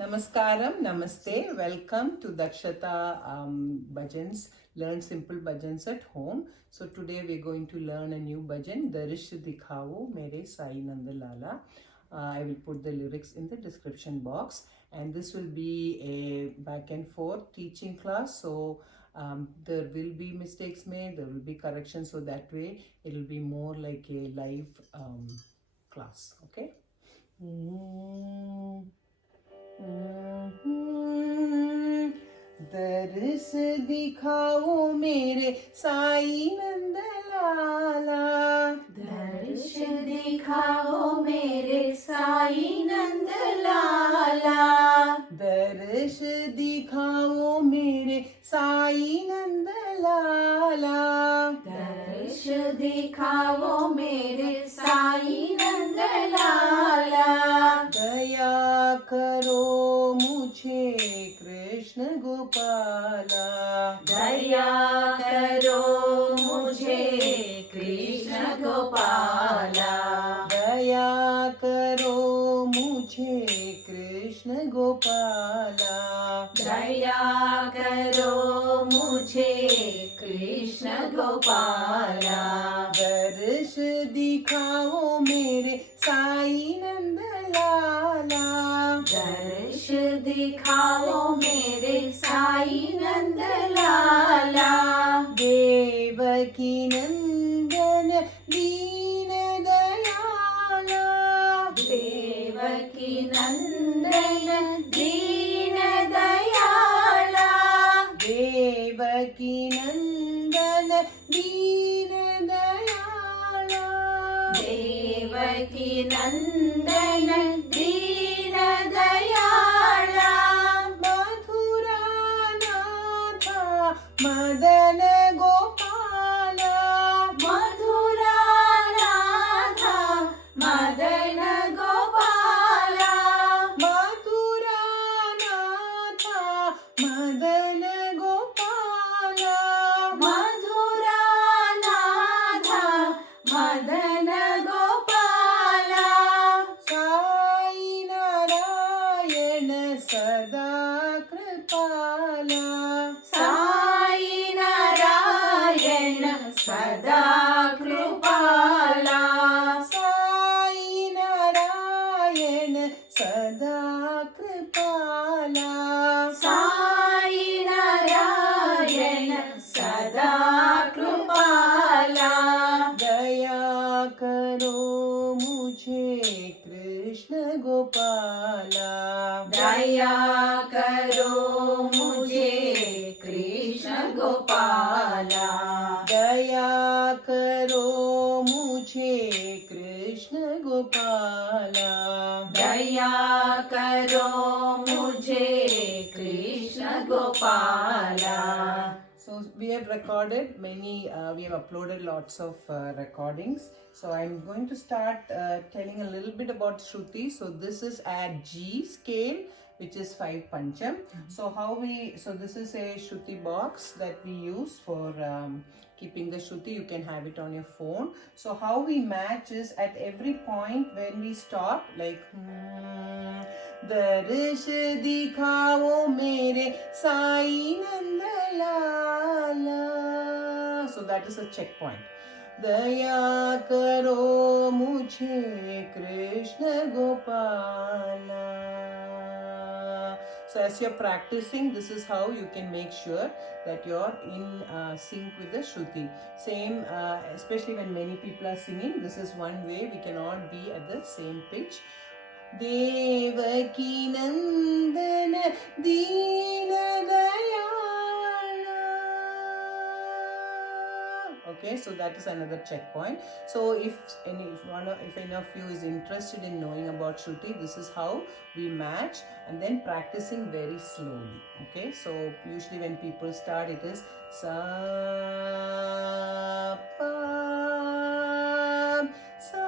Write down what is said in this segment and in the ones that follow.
Namaskaram, Namaste. Welcome to Dakshata Bhajans. Learn simple bhajans at home. So today we're going to learn a new bhajan, Darish Dikhao Mere Sai Nandalala. I will put the lyrics in the description box, and this will be a back and forth teaching class. So there will be mistakes made, there will be corrections. So that way it will be more like a live class. Okay. दर्श दिखाओ मेरे साई नंद लाला, दर्श दिखाओ मेरे साई नंद लाला, दर्श दिखाओ मेरे साई नंद लाला, दर्श दिखाओ मेरे साई नंद लाला, दया करो मुझे कृष्ण गोपाला, दया करो मुझे कृष्ण गोपाला, दया करो मुझे कृष्ण गोपाला, दया करो मुझे कृष्ण गोपाला, दर्श दिखाओ मेरे साई नंद लाला, दर्श दिखाओ मेरे साई नंद लाला, देवकी नंदन दीन दयाला, देवकी नंदन दीन दयाला, देवकी नंदन दीन दयाला, देवकी नंदन दीन दयाला, मथुरा नाथा मदन गोपाला, मथुरा राधा मदन गोपाला, मथुरा नाथा मदन गोपाला, मथुरा राधा मदन गोपाला, साई नारायण सदा कृपाला, साई नारायण सदा कृपाला, साई नारायण सदा कृपाला, साई नारायण सदा कृपाला, दया करो मुझे कृष्ण गोपाला, दया करो मुझे कृष्ण गोपाला, दया करो मुझे कृष्ण गोपाला, दया करो मुझे Krishna Gopala. So we have recorded many, we have uploaded lots of recordings. So I'm going to start telling a little bit about Shruti. So this is at G scale, which is 5 Pancham. So so this is a Shruti box that we use for keeping the Shruti. You can have it on your phone. So how we match is at every point when we stop, like दर्श दिखाओ मेरे साई नंद लाला. So that is a checkpoint. दया करो मुझे Krishna Gopala. So as you're practicing, this is how you can make sure that you're in sync with the Shruti. Same, especially when many people are singing, this is one way we can all be at the same pitch. Devaki Nandan Deen Dayala. Okay, so that is another checkpoint. So if any of you is interested in knowing about Shruti, this is how we match, and then practicing very slowly. Okay, so usually when people start, it is sa pa sa.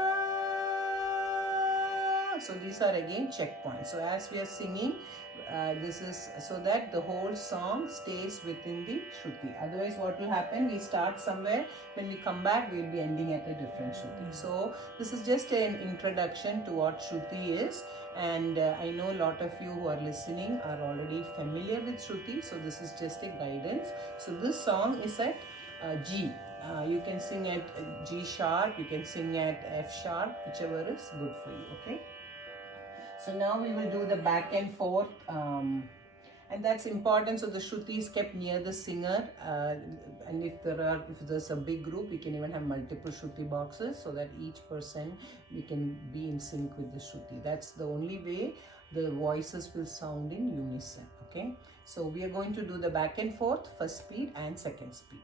So these are again checkpoints. So as we are singing, this is so that the whole song stays within the Shruti. Otherwise, what will happen? We start somewhere, when we come back, we will be ending at a different Shruti. So, this is just an introduction to what Shruti is. And I know a lot of you who are listening are already familiar with Shruti. So, this is just a guidance. So, this song is at G. You can sing at G sharp, you can sing at F sharp, whichever is good for you, okay? So now we will do the back and forth, and that's important. So the Shruti is kept near the singer, and if there's a big group, we can even have multiple Shruti boxes so that each person, we can be in sync with the Shruti. That's the only way the voices will sound in unison, okay? So we are going to do the back and forth, first speed and second speed.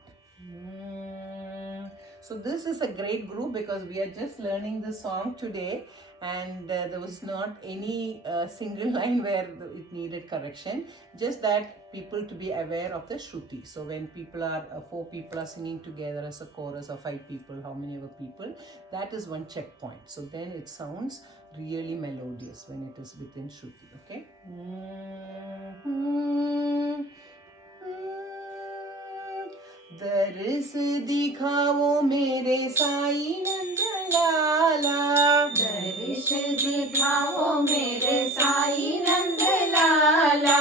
So this is a great group because we are just learning the song today, and there was not any single line where it needed correction, just that people to be aware of the Shruti. So when people are 4 people are singing together as a chorus, or 5 people, how many ever people, that is one checkpoint. So then it sounds really melodious when it is within Shruti, okay? दर्श दिखाओ मेरे साई नंद लाला, दर्श दिखाओ मेरे साई नंद लाला,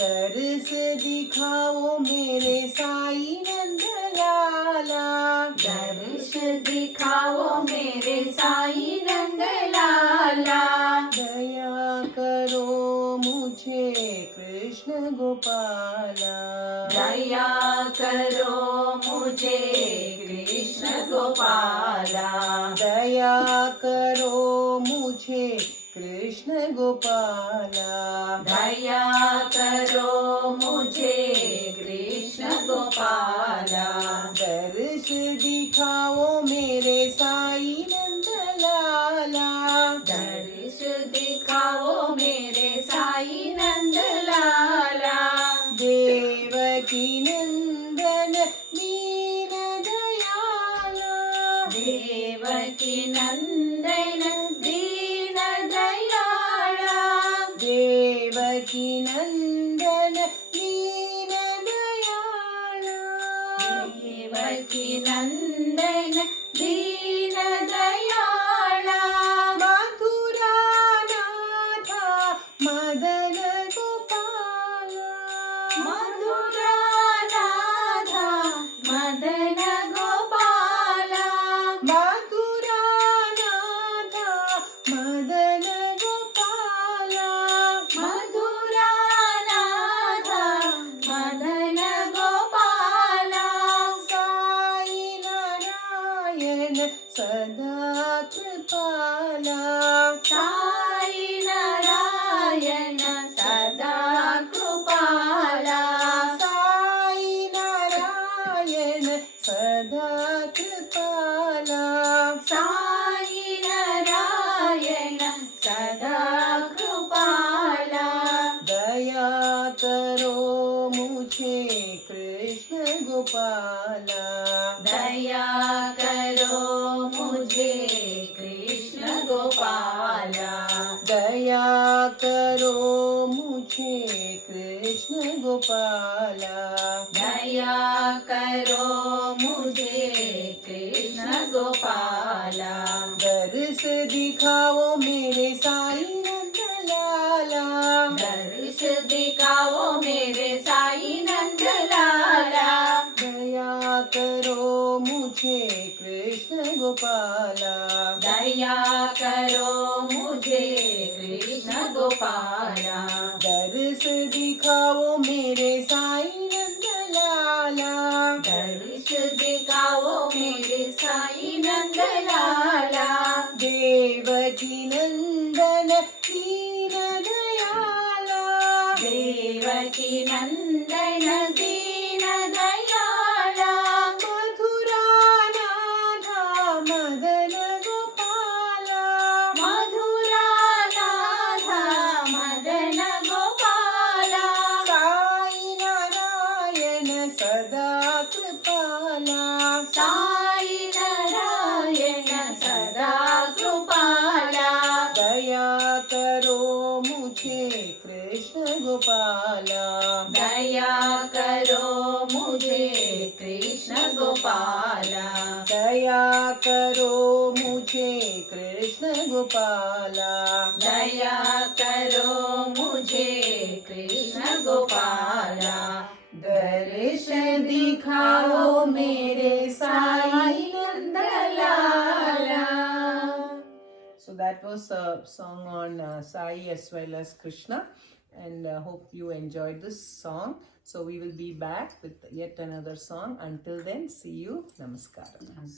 दर्श दिखाओ मेरे साई नंद लाला, दर्श दिखाओ मेरे साई नंद लाला, दया करो मुझे कृष्ण गोपाला, दया करो मुझे कृष्ण गोपाला, दया करो मुझे कृष्ण गोपाला, दया करो मुझे कृष्ण गोपाला, दर्श दिखाओ मेरे साई नंद लाला, दर्श दिखाओ मेरे साई नंद लाला, देवकी नंदन दीन दयाला, देवकी नंदन दीन दयाला, देवकी नंदन दीन दयाला, देवकी नंदन दीन दयाला, मथुरा नाथा मदन गोपाला, मधुरा राधा मदन गोपाला, मथुरा नाथा मदन गोपाला, मधुरा राधा मदन गोपाला, साई नारायण सदा कृपाला, साई नारायण सदा कृपाला, साई नारायण सदा कृपाला, साई नारायण सदा कृपाला, दया करो मुझे कृष्ण गोपाला, दया करो मुझे कृष्ण गोपाला, दया करो मुझे कृष्ण गोपाला, दया करो मुझे कृष्ण गोपाला, दर्श दिखाओ मेरे साई नंद लाला, दर्श दिखाओ मेरे साई नंद लाला, दया करो मुझे कृष्ण गोपाला, दया करो मुझे कृष्ण गोपाला, दर्श दिखाओ मेरे साई नंद लाला, दर्श दिखाओ मेरे साई नंद लाला, देवकी नंदन दीन दयाला, देवकी नंदन दीन दयाला, मथुरा नाथा मदन गोपाला, मधुरा राधा मदन गोपाला, साई नारायण सदा कृपाला, साई नारायण सदा कृपाला, दया करो मुझे कृष्ण गोपाला दया करो मुझे कृष्ण गोपाला दया करो मुझे कृष्ण गोपाला दया करो मुझे कृष्ण गोपाला दर्श दिखाओ मेरे Sai Nandlala. So that was a song on Sai as well as Krishna, and hope you enjoyed this song. So we will be back with yet another song. Until then, see you. Namaskaram.